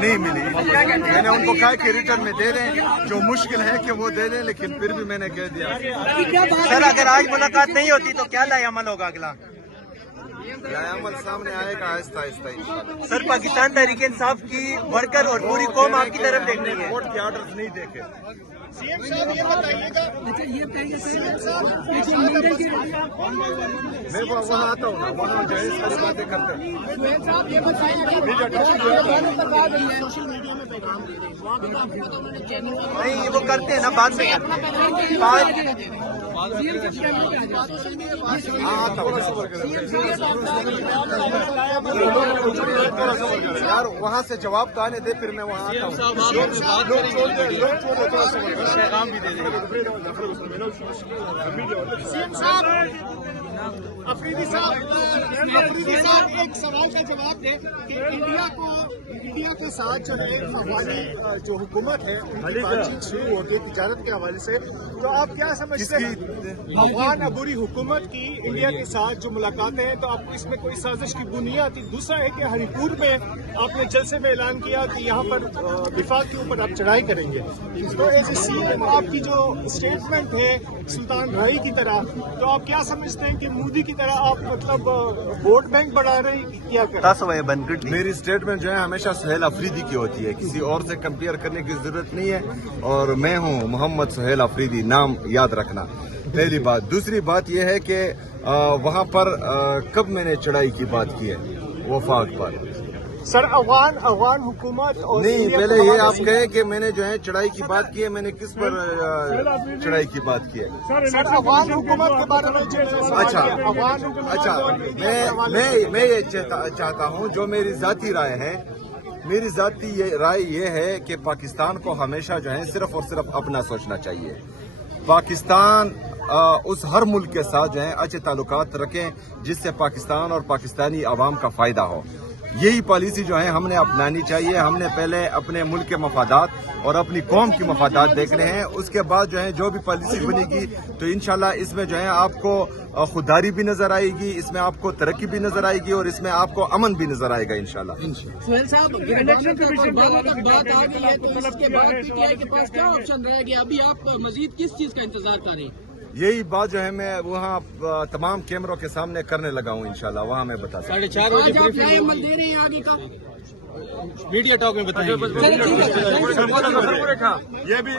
نہیں ملی. میں نے ان کو کہا کہ ریٹرن میں دے دیں, جو مشکل ہے کہ وہ دے دیں, لیکن پھر بھی میں نے کہہ دیا. سر اگر آج ملاقات نہیں ہوتی تو کیا لائے عمل ہوگا اگلا؟ عمل سامنے آئے گا آہستہ آہستہ. سر پاکستان تحریک انصاف کی ورکر اور پوری قوم آپ کی طرف دیکھ رہی ہے. کورٹ کے آرڈر نہیں دیکھے. CM صاحب یہ بتائیے گا, میں وہاں آتا ہوں نا, وہاں جو ہے اس طرح باتیں کرتے ہیں. نہیں وہ کرتے ہیں نا, بعد میں یار وہاں سے جواب تو آنے دے, پھر میں وہاں آتا ہوں. افریدی صاحب ایک سوال کا جواب دیں کہ انڈیا کے ساتھ جو ہے افغانی جو حکومت ہے ان کی بات چیت شروع ہوتی ہے تجارت کے حوالے سے, تو آپ کیا سمجھتے ہیں افغان عبوری حکومت کی انڈیا کے ساتھ جو ملاقاتیں ہیں, تو آپ کو اس میں کوئی سازش کی بنیاد آتی؟ دوسرا ہے کہ ہری پور میں آپ نے جلسے میں اعلان کیا کہ یہاں پر دفاع کے اوپر آپ چڑھائی کریں گے, تو ایز اے CM آپ کی جو اسٹیٹمنٹ ہے سلطان رائی کی طرح, تو آپ کیا سمجھتے ہیں کہ مودی کی طرح آپ مطلب ووٹ بینک بڑھا رہے ہیں, کیا کریں؟ میری اسٹیٹمنٹ جو ہے ہمیشہ سہیل افریدی کی ہوتی ہے, کسی اور سے کمپیئر کرنے کی ضرورت نہیں ہے. اور میں ہوں محمد سہیل افریدی, نام یاد رکھنا, پہلی بات. دوسری بات یہ ہے کہ وہاں پر کب میں نے چڑھائی کی بات کی ہے وفاق پر؟ سر افغان حکومت اور نہیں, پہلے یہ آپ کہے کہ میں نے جو ہے چڑھائی کی بات کی ہے, میں نے کس پر چڑھائی کی بات کی ہے؟ سر افغان حکومت کے بارے میں اچھا, میں یہ چاہتا ہوں, جو میری ذاتی رائے ہے, میری ذاتی رائے یہ ہے کہ پاکستان کو ہمیشہ جو ہے صرف اور صرف اپنا سوچنا چاہیے. پاکستان اس ہر ملک کے ساتھ جو ہے اچھے تعلقات رکھیں جس سے پاکستان اور پاکستانی عوام کا فائدہ ہو. یہی پالیسی جو ہے ہم نے اپنانی چاہیے. ہم نے پہلے اپنے ملک کے مفادات اور اپنی قوم کی مفادات دیکھنے ہیں, اس کے بعد جو ہے جو بھی پالیسی بنے گی تو انشاءاللہ اس میں جو ہے آپ کو خودداری بھی نظر آئے گی, اس میں آپ کو ترقی بھی نظر آئے گی, اور اس میں آپ کو امن بھی نظر آئے گا انشاءاللہ. سہیل صاحب بات آ گئی ہے تو اس کے بعد PTI کے پاس کیا آپشن رہے گا؟ ابھی آپ مزید کس چیز کا انتظار کر رہے ہیں؟ یہی بات جو ہے میں وہاں تمام کیمروں کے سامنے کرنے لگا ہوں انشاءاللہ, وہاں میں بتا سکتا ہوں. 4:30 بجے آپ کیا عمل دے رہے ہیں آگے کا؟ میڈیا ٹاک میں بتائیں. یہ بھی